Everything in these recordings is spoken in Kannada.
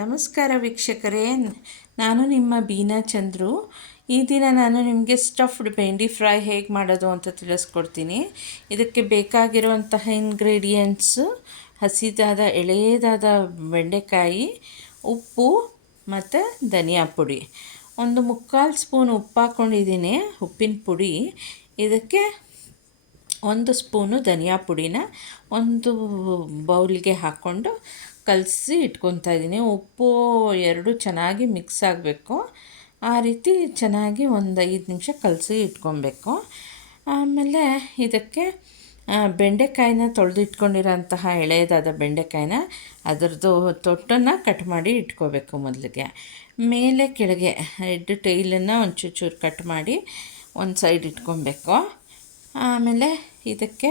ನಮಸ್ಕಾರ ವೀಕ್ಷಕರೇ, ನಾನು ನಿಮ್ಮ ಬೀನಾ ಚಂದ್ರು. ಈ ದಿನ ನಾನು ನಿಮಗೆ ಸ್ಟಫ್ಡ್ ಬೆಂಡಿ ಫ್ರೈ ಹೇಗೆ ಮಾಡೋದು ಅಂತ ತಿಳಿಸ್ಕೊಡ್ತೀನಿ. ಇದಕ್ಕೆ ಬೇಕಾಗಿರುವಂತಹ ಇಂಗ್ರೀಡಿಯೆಂಟ್ಸು ಹಸಿದಾದ ಎಳೆಯದಾದ ಬೆಂಡೆಕಾಯಿ, ಉಪ್ಪು ಮತ್ತು ಧನಿಯಾ ಪುಡಿ. ಒಂದು 3/4 ಸ್ಪೂನ್ ಉಪ್ಪು ಹಾಕ್ಕೊಂಡಿದ್ದೀನಿ, ಉಪ್ಪಿನ ಪುಡಿ. ಇದಕ್ಕೆ 1 ಸ್ಪೂನು ಧನಿಯಾ ಪುಡಿನ ಒಂದು ಬೌಲ್ಗೆ ಹಾಕ್ಕೊಂಡು ಕಲಸಿ ಇಟ್ಕೊತಾ ಇದ್ದೀನಿ. ಉಪ್ಪು ಎರಡು ಚೆನ್ನಾಗಿ ಮಿಕ್ಸ್ ಆಗಬೇಕು. ಆ ರೀತಿ ಚೆನ್ನಾಗಿ ಒಂದು 5 ನಿಮಿಷ ಕಲಸಿ ಇಟ್ಕೊಬೇಕು. ಆಮೇಲೆ ಇದಕ್ಕೆ ಬೆಂಡೆಕಾಯಿನ ತೊಳೆದು ಇಟ್ಕೊಂಡಿರೋಂತಹ ಎಳೆಯದಾದ ಬೆಂಡೆಕಾಯಿನ ಅದರದ್ದು ತೊಟ್ಟನ್ನು ಕಟ್ ಮಾಡಿ ಇಟ್ಕೋಬೇಕು. ಮೊದಲಿಗೆ ಮೇಲೆ ಕೆಳಗೆ ಹೆಡ್ ಟೈಲನ್ನು ಒಂಚೂರು ಕಟ್ ಮಾಡಿ ಒಂದು ಸೈಡ್ ಇಟ್ಕೊಬೇಕು. ಆಮೇಲೆ ಇದಕ್ಕೆ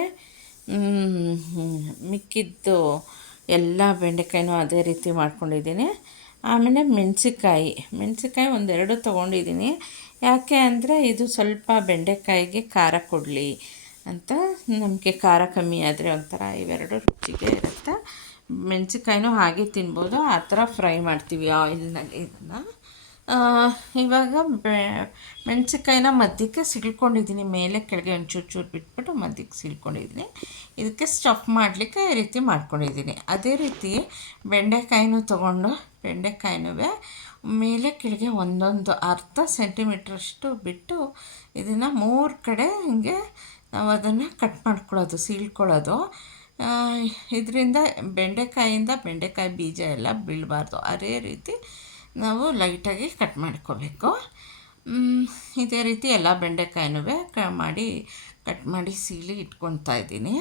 ಮಿಕ್ಕಿದ್ದು ಎಲ್ಲ ಬೆಂಡೆಕಾಯಿನೂ ಅದೇ ರೀತಿ ಮಾಡ್ಕೊಂಡಿದ್ದೀನಿ. ಆಮೇಲೆ ಮೆಣಸಿಕಾಯಿ ಒಂದೆರಡು ತೊಗೊಂಡಿದ್ದೀನಿ. ಯಾಕೆ ಅಂದರೆ ಇದು ಸ್ವಲ್ಪ ಬೆಂಡೆಕಾಯಿಗೆ ಖಾರ ಕೊಡಲಿ ಅಂತ. ನಮಗೆ ಖಾರ ಕಮ್ಮಿ ಆದರೆ ಒಂಥರ ಇವೆರಡು ರುಚಿಗೆ ಇರುತ್ತೆ. ಮೆಣಸಿಕಾಯಿನೂ ಹಾಗೆ ತಿನ್ಬೋದು, ಆ ಥರ ಫ್ರೈ ಮಾಡ್ತೀವಿ ಆಯಿಲ್ನಲ್ಲಿ ಇದನ್ನ. ಇವಾಗ ಮೆಣಸಿಕಾಯಿನ ಮಧ್ಯಕ್ಕೆ ಸಿಳ್ಕೊಂಡಿದ್ದೀನಿ, ಮೇಲೆ ಕೆಳಗೆ ಒಂಚೂರು ಬಿಟ್ಬಿಟ್ಟು ಮಧ್ಯಕ್ಕೆ ಸಿಳ್ಕೊಂಡಿದ್ದೀನಿ. ಇದಕ್ಕೆ ಸ್ಟಫ್ ಮಾಡಲಿಕ್ಕೆ ಈ ರೀತಿ ಮಾಡ್ಕೊಂಡಿದ್ದೀನಿ. ಅದೇ ರೀತಿ ಬೆಂಡೆಕಾಯಿನೂ ತೊಗೊಂಡು ಬೆಂಡೆಕಾಯಿನೂ ಮೇಲೆ ಕೆಳಗೆ ಒಂದೊಂದು ಅರ್ಧ ಸೆಂಟಿಮೀಟ್ರಷ್ಟು ಬಿಟ್ಟು ಇದನ್ನು 3 ಕಡೆ ಹಿಂಗೆ ನಾವು ಅದನ್ನು ಕಟ್ ಮಾಡ್ಕೊಳ್ಳೋದು, ಸೀಳ್ಕೊಳ್ಳೋದು. ಇದರಿಂದ ಬೆಂಡೆಕಾಯಿ ಬೀಜ ಎಲ್ಲ ಬೀಳಬಾರ್ದು. ಅದೇ ರೀತಿ ನಾವು ಲೈಟಾಗಿ ಕಟ್ ಮಾಡ್ಕೋಬೇಕು. ಇದೇ ರೀತಿ ಎಲ್ಲ ಬೆಂಡೆಕಾಯಿನೂ ಕಟ್ ಮಾಡಿ ಸೀಳಿ ಇಟ್ಕೊತಾ ಇದ್ದೀನಿ.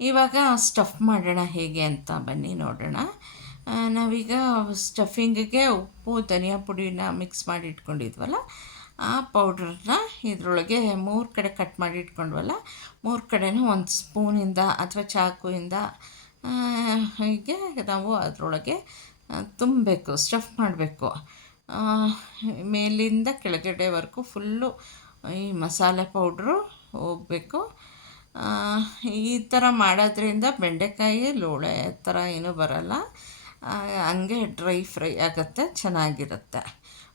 ಇವಾಗ ಸ್ಟಫ್ ಮಾಡೋಣ ಹೇಗೆ ಅಂತ ಬನ್ನಿ ನೋಡೋಣ. ನಾವೀಗ ಸ್ಟಫಿಂಗಿಗೆ ಉಪ್ಪು ಧನಿಯಾ ಪುಡಿನ ಮಿಕ್ಸ್ ಮಾಡಿ ಇಟ್ಕೊಂಡಿದ್ವಲ್ಲ, ಆ ಪೌಡ್ರನ್ನ ಇದರೊಳಗೆ 3 ಕಡೆ ಕಟ್ ಮಾಡಿ ಇಟ್ಕೊಂಡ್ವಲ್ಲ, 3 ಕಡೆನೂ 1 ಸ್ಪೂನಿಂದ ಅಥವಾ ಚಾಕುವಿಂದ ಹೀಗೆ ನಾವು ಅದರೊಳಗೆ ತುಂಬಬೇಕು, ಸ್ಟಫ್ ಮಾಡಬೇಕು. ಮೇಲಿಂದ ಕೆಳಗಡೆವರೆಗೂ ಫುಲ್ಲು ಈ ಮಸಾಲೆ ಪೌಡ್ರು ಹೋಗಬೇಕು. ಈ ಥರ ಮಾಡೋದ್ರಿಂದ ಬೆಂಡೆಕಾಯಿ ಲೋಳೆ ಥರ ಏನೂ ಬರಲ್ಲ, ಹಂಗೆ ಡ್ರೈ ಫ್ರೈ ಆಗುತ್ತೆ, ಚೆನ್ನಾಗಿರುತ್ತೆ.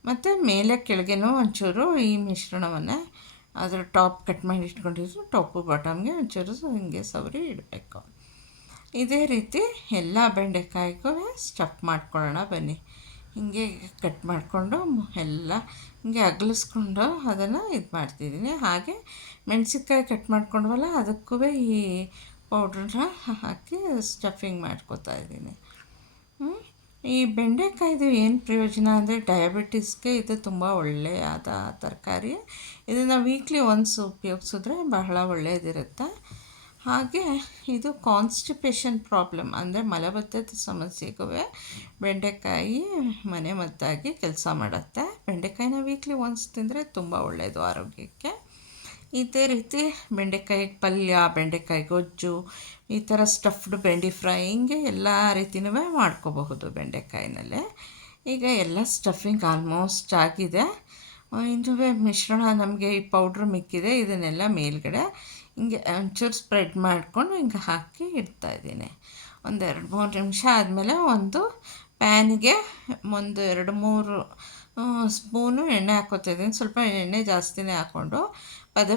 ಮತ್ತು ಮೇಲೆ ಕೆಳಗೆನೂ ಒಂಚೂರು ಈ ಮಿಶ್ರಣವನ್ನು ಅದರ ಟಾಪ್ ಕಟ್ ಮಾಡಿ ಇಟ್ಕೊಂಡಿದ್ರು ಟಾಪು ಬಾಟಮ್ಗೆ ಒಂಚೂರು ಹಿಂಗೆ ಸವರಿ ಇಡಬೇಕು. ಇದೇ ರೀತಿ ಎಲ್ಲ ಬೆಂಡೆಕಾಯಿಗೂ ಸ್ಟಫ್ ಮಾಡ್ಕೊಳ್ಳೋಣ ಬನ್ನಿ. ಹಿಂಗೆ ಕಟ್ ಮಾಡಿಕೊಂಡು ಎಲ್ಲ ಹಿಂಗೆ ಅಗಲಿಸ್ಕೊಂಡು ಅದನ್ನು ಇದು ಮಾಡ್ತಿದ್ದೀನಿ. ಹಾಗೆ ಮೆಣಸಿನ್ಕಾಯಿ ಕಟ್ ಮಾಡ್ಕೊಂಡ್ವಲ್ಲ, ಅದಕ್ಕೂ ಈ ಪೌಡ್ರನ್ನ ಹಾಕಿ ಸ್ಟಫಿಂಗ್ ಮಾಡ್ಕೊತಾ ಇದ್ದೀನಿ. ಈ ಬೆಂಡೆಕಾಯ್ದು ಏನು ಪ್ರಯೋಜನ ಅಂದರೆ ಡಯಾಬಿಟಿಸ್ಗೆ ಇದು ತುಂಬ ಒಳ್ಳೆಯದ ತರಕಾರಿ. ಇದನ್ನು ವೀಕ್ಲಿ ಒನ್ಸ್ ಉಪಯೋಗಿಸಿದ್ರೆ ಬಹಳ ಒಳ್ಳೆಯದಿರುತ್ತೆ. ಹಾಗೆ ಇದು ಕಾನ್ಸ್ಟಿಪೇಷನ್ ಪ್ರಾಬ್ಲಮ್ ಅಂದರೆ ಮಲಬದ್ಧತೆ ಸಮಸ್ಯೆಗೂ ಬೆಂಡೆಕಾಯಿ ಮದ್ದಾಗಿ ಕೆಲಸ ಮಾಡುತ್ತೆ. ಬೆಂಡೆಕಾಯಿನ ವೀಕ್ಲಿ ಒನ್ಸ್ ತಿಂದರೆ ತುಂಬ ಒಳ್ಳೆಯದು ಆರೋಗ್ಯಕ್ಕೆ. ಇದೇ ರೀತಿ ಬೆಂಡೆಕಾಯಿ ಪಲ್ಯ, ಬೆಂಡೆಕಾಯಿ ಗೊಜ್ಜು, ಈ ಥರ ಸ್ಟಫ್ಡ್ ಬೆಂಡಿ ಫ್ರೈ ಹಿಂಗೆ ಎಲ್ಲ ರೀತಿಯೂ ಮಾಡ್ಕೋಬಹುದು ಬೆಂಡೆಕಾಯಿನಲ್ಲೇ. ಈಗ ಎಲ್ಲ ಸ್ಟಫಿಂಗ್ ಆಲ್ಮೋಸ್ಟ್ ಆಗಿದೆ. ಇನ್ನೂ ಮಿಶ್ರಣ ನಮಗೆ ಈ ಪೌಡ್ರ್ ಮಿಕ್ಕಿದೆ, ಇದನ್ನೆಲ್ಲ ಮೇಲ್ಗಡೆ ಹಿಂಗೆ ಒಂಚೂರು ಸ್ಪ್ರೆಡ್ ಮಾಡಿಕೊಂಡು ಹಿಂಗೆ ಹಾಕಿ ಇಡ್ತಾಯಿದ್ದೀನಿ. 1-2-3 ನಿಮಿಷ ಆದಮೇಲೆ ಒಂದು ಪ್ಯಾನಿಗೆ 1-2-3 ಸ್ಪೂನು ಎಣ್ಣೆ ಹಾಕ್ಕೊತಾಯಿದ್ದೀನಿ. ಸ್ವಲ್ಪ ಎಣ್ಣೆ ಜಾಸ್ತಿನೇ ಹಾಕ್ಕೊಂಡು,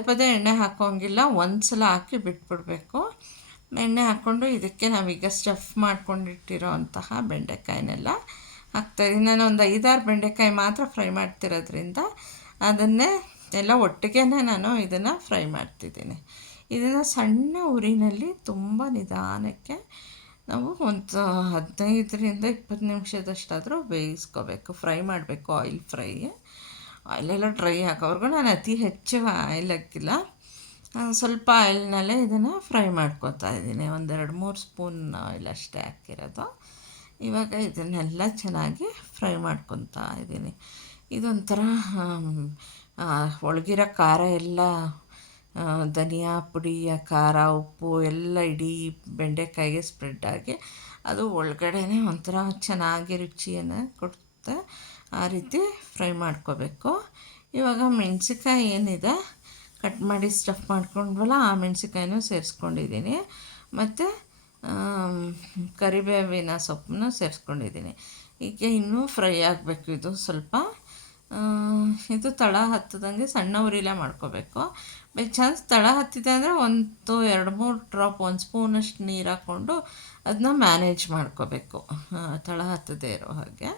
ಪದೇ ಎಣ್ಣೆ ಹಾಕೋಂಗಿಲ್ಲ, ಒಂದು ಸಲ ಹಾಕಿ ಬಿಟ್ಬಿಡಬೇಕು. ಎಣ್ಣೆ ಹಾಕ್ಕೊಂಡು ಇದಕ್ಕೆ ನಾವೀಗ ಸ್ಟಫ್ ಮಾಡ್ಕೊಂಡಿಟ್ಟಿರೋ ಅಂತಹ ಬೆಂಡೆಕಾಯಿನೆಲ್ಲ ಹಾಕ್ತಾಯಿದ್ದೀನಿ. ನಾನು ಒಂದು 5-6 ಬೆಂಡೆಕಾಯಿ ಮಾತ್ರ ಫ್ರೈ ಮಾಡ್ತಿರೋದ್ರಿಂದ ಅದನ್ನೇ ಎಲ್ಲ ಒಟ್ಟಿಗೆ ನಾನು ಇದನ್ನು ಫ್ರೈ ಮಾಡ್ತಿದ್ದೀನಿ. ಇದನ್ನು ಸಣ್ಣ ಉರಿನಲ್ಲಿ ತುಂಬ ನಿಧಾನಕ್ಕೆ ನಾವು ಒಂದು 15-20 ನಿಮಿಷದಷ್ಟಾದರೂ ಬೇಯಿಸ್ಕೋಬೇಕು, ಫ್ರೈ ಮಾಡಬೇಕು. ಆಯಿಲೆಲ್ಲ ಡ್ರೈ ಆಗೋವರೆಗೂ ನಾನು ಅತಿ ಹೆಚ್ಚು ಆಯಿಲ್ ಹಾಕಿಲ್ಲ, ಸ್ವಲ್ಪ ಆಯಿಲ್ನಲ್ಲೇ ಇದನ್ನು ಫ್ರೈ ಮಾಡ್ಕೊತಾ ಇದ್ದೀನಿ. 1-2-3 ಸ್ಪೂನ್ ಆಯಿಲ್ ಅಷ್ಟೇ ಹಾಕಿರೋದು. ಇವಾಗ ಇದನ್ನೆಲ್ಲ ಚೆನ್ನಾಗಿ ಫ್ರೈ ಮಾಡ್ಕೊತಾ ಇದ್ದೀನಿ. ಇದೊಂಥರ ಒಳಗಿರೋ ಖಾರ ಎಲ್ಲ ಧನಿಯಾ ಪುಡಿಯ ಖಾರ, ಉಪ್ಪು ಎಲ್ಲ ಇಡೀ ಬೆಂಡೆಕಾಯಿಗೆ ಸ್ಪ್ರೆಡ್ ಆಗಿ ಅದು ಒಳಗಡೆನೇ ಒಂಥರ ಚೆನ್ನಾಗಿ ರುಚಿಯನ್ನು ಕೊಡುತ್ತೆ. ಆ ರೀತಿ ಫ್ರೈ ಮಾಡ್ಕೋಬೇಕು. ಇವಾಗ ಮೆಣಸಿಕಾಯಿ ಏನಿದೆ ಕಟ್ ಮಾಡಿ ಸ್ಟಫ್ ಮಾಡ್ಕೊಂಡ್ವಲ್ಲ, ಆ ಮೆಣಸಿಕಾಯಿನೂ ಸೇರಿಸ್ಕೊಂಡಿದ್ದೀನಿ. ಮತ್ತು ಕರಿಬೇವಿನ ಸೊಪ್ಪನ್ನು ಸೇರಿಸ್ಕೊಂಡಿದ್ದೀನಿ. ಈಗ ಇನ್ನೂ ಫ್ರೈ ಆಗಬೇಕು ಇದು ಸ್ವಲ್ಪ. ಇದು ತಳ ಹತ್ತದಂಗೆ ಸಣ್ಣ ಉರಿಲೇ ಮಾಡ್ಕೋಬೇಕು. ಬೈ ಚಾನ್ಸ್ ತಳ ಹತ್ತಿದೆ ಅಂದರೆ 2-3 ಡ್ರಾಪ್ 1 ಸ್ಪೂನಷ್ಟು ನೀರು ಹಾಕ್ಕೊಂಡು ಅದನ್ನ ಮ್ಯಾನೇಜ್ ಮಾಡ್ಕೋಬೇಕು, ತಳ ಹತ್ತದೇ ಇರೋ ಹಾಗೆ.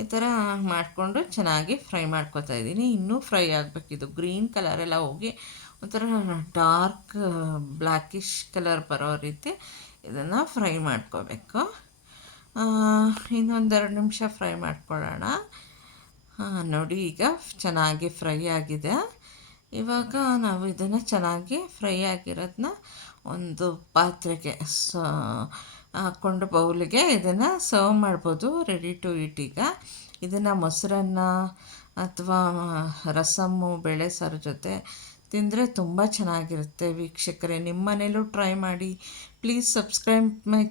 ಈ ಥರ ಮಾಡಿಕೊಂಡು ಚೆನ್ನಾಗಿ ಫ್ರೈ ಮಾಡ್ಕೊತಾ ಇದ್ದೀನಿ. ಇನ್ನೂ ಫ್ರೈ ಆಗಬೇಕಿದು, ಗ್ರೀನ್ ಕಲರೆಲ್ಲ ಹೋಗಿ ಒಂಥರ ಡಾರ್ಕ್ ಬ್ಲ್ಯಾಕಿಶ್ ಕಲರ್ ಬರೋ ರೀತಿ ಇದನ್ನು ಫ್ರೈ ಮಾಡ್ಕೋಬೇಕು. ಇನ್ನೊಂದೆರಡು ನಿಮಿಷ ಫ್ರೈ ಮಾಡ್ಕೊಳ್ಳೋಣ. ನೋಡಿ ಈಗ ಚೆನ್ನಾಗಿ ಫ್ರೈ ಆಗಿದೆ. ಇವಾಗ ನಾವು ಇದನ್ನು ಚೆನ್ನಾಗಿ ಫ್ರೈ ಆಗಿರೋದನ್ನ ಒಂದು ಪಾತ್ರೆಗೆ ಹಾಕ್ಕೊಂಡು ಬೌಲಿಗೆ ಇದನ್ನು ಸರ್ವ್ ಮಾಡ್ಬೋದು. Ready to eat. ಈಗ ಇದನ್ನು ಮೊಸರನ್ನ ಅಥವಾ ರಸಮ್ಮು ಬೇಳೆ ಸಾರು ಜೊತೆ ತಿಂದರೆ ತುಂಬ ಚೆನ್ನಾಗಿರುತ್ತೆ. ವೀಕ್ಷಕರೇ, ನಿಮ್ಮ ಮನೇಲೂ ಟ್ರೈ ಮಾಡಿ. Please subscribe my